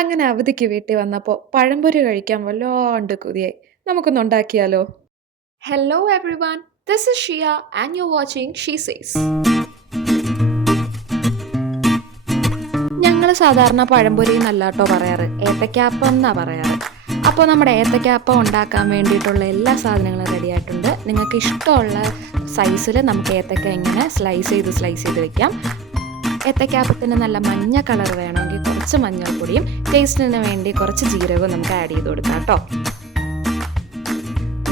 അങ്ങനെ അവധിക്ക് വീട്ടിൽ വന്നപ്പോൾ പഴംപൊരി കഴിക്കാൻ വല്ലാണ്ട് കൊതിയായി. നമുക്കൊന്ന് ഉണ്ടാക്കിയാലോ? Hello everyone, this is Shia and you're watching She Says. ഞങ്ങൾ സാധാരണ പഴംപൊരി എന്നല്ല കേട്ടോ പറയാറ്, ഏത്തയ്ക്കാപ്പം എന്നാ പറയാറ്. അപ്പോൾ നമ്മുടെ ഏത്തയ്ക്കാപ്പം ഉണ്ടാക്കാൻ വേണ്ടിയിട്ടുള്ള എല്ലാ സാധനങ്ങളും റെഡി ആയിട്ടുണ്ട്. നിങ്ങൾക്ക് ഇഷ്ടമുള്ള സൈസിൽ നമുക്ക് ഏത്തക്ക ഇങ്ങനെ സ്ലൈസ് ചെയ്ത് വെക്കാം. ഏത്തയ്ക്കാപ്പത്തിന് നല്ല മഞ്ഞ കളർ വേണമെങ്കിൽ കുറച്ച് മഞ്ഞൾപ്പൊടിയും ടേസ്റ്റിന് വേണ്ടി കുറച്ച് ജീരകവും നമുക്ക് ആഡ് ചെയ്ത് കൊടുക്കാം കേട്ടോ.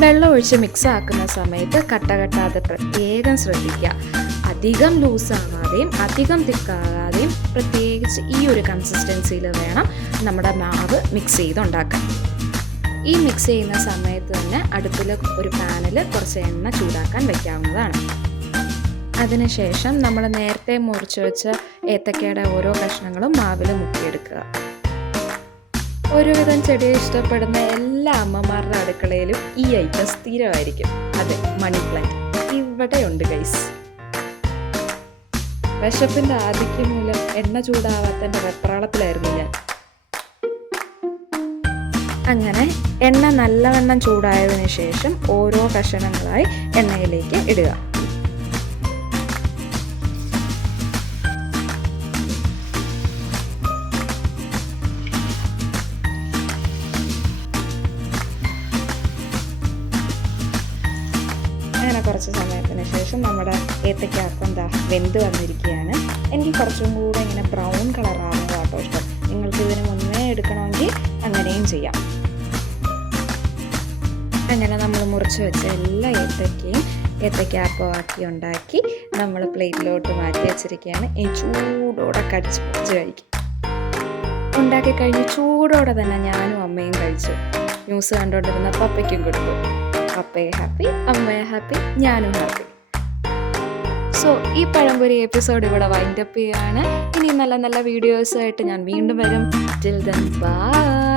വെള്ളം ഒഴിച്ച് മിക്സ് ആക്കുന്ന സമയത്ത് കട്ട കെട്ടാതെ പ്രത്യേകം ശ്രദ്ധിക്കുക. അധികം ലൂസാകാതെയും അധികം തിക്കാകാതെയും പ്രത്യേകിച്ച് ഈ ഒരു കൺസിസ്റ്റൻസിയിൽ വേണം നമ്മുടെ മാവ് മിക്സ് ചെയ്തുണ്ടാക്കാൻ. ഈ മിക്സ് ചെയ്യുന്ന സമയത്ത് തന്നെ അടുപ്പിൽ ഒരു പാനിൽ കുറച്ച് എണ്ണ ചൂടാക്കാൻ വയ്ക്കാവുന്നതാണ്. അതിനുശേഷം നമ്മൾ നേരത്തെ മുറിച്ച് വെച്ച ഏത്തക്കയുടെ ഓരോ കഷ്ണങ്ങളും മാവിൽ മുക്കിയെടുക്കുക. ഒരുവിധം ചെടിയെ ഇഷ്ടപ്പെടുന്ന എല്ലാ അമ്മമാരുടെ അടുക്കളയിലും ഈ ഐറ്റം സ്ഥിരമായിരിക്കും. അതെ, മണി പ്ലാന്റ് ഇവിടെയുണ്ട് ഗൈസ്. വിശപ്പിൻ്റെ ആധിക്യം മൂലം എണ്ണ ചൂടാവാത്തതിൻ്റെ വെപ്രാളത്തിലായിരുന്നു ഞാൻ. അങ്ങനെ എണ്ണ നല്ലവണ്ണം ചൂടായതിനു ശേഷം ഓരോ കഷണങ്ങളായി എണ്ണയിലേക്ക് ഇടുക. അങ്ങനെ കുറച്ച് സമയത്തിന് ശേഷം നമ്മുടെ ഏത്തയ്ക്കാപ്പം വെന്ത് വന്നിരിക്കുകയാണ്. എനിക്ക് കുറച്ചും കൂടെ ഇങ്ങനെ ബ്രൗൺ കളറാണ് കേട്ടോ ഇഷ്ടം. നിങ്ങൾക്ക് ഇതിന് മുന്നേ എടുക്കണമെങ്കിൽ അങ്ങനെയും ചെയ്യാം. അങ്ങനെ നമ്മൾ മുറിച്ച് വെച്ച എല്ലാ ഏത്തയ്ക്കാപ്പമാക്കി ഉണ്ടാക്കി നമ്മൾ പ്ലേറ്റിലോട്ട് മാറ്റി വെച്ചിരിക്കുകയാണ്. ഈ ചൂടോടെ കടിച്ച് കഴിക്കും. ഉണ്ടാക്കി കഴിഞ്ഞ് ചൂടോടെ തന്നെ ഞാനും അമ്മയും കഴിച്ചു. ന്യൂസ് കണ്ടുകൊണ്ടിരുന്ന പപ്പയ്ക്കും കൊടുത്തു. പപ്പയെ ഹാപ്പി, അമ്മയെ ഹാപ്പി, ഞാനും ഹാപ്പി. സോ ഈ പഴംപൊരി എപ്പിസോഡ് ഇവിടെ വൈൻഡപ്പ് ചെയ്യുകയാണ്. ഇനി നല്ല നല്ല വീഡിയോസായിട്ട് ഞാൻ വീണ്ടും വരും. Till then bye.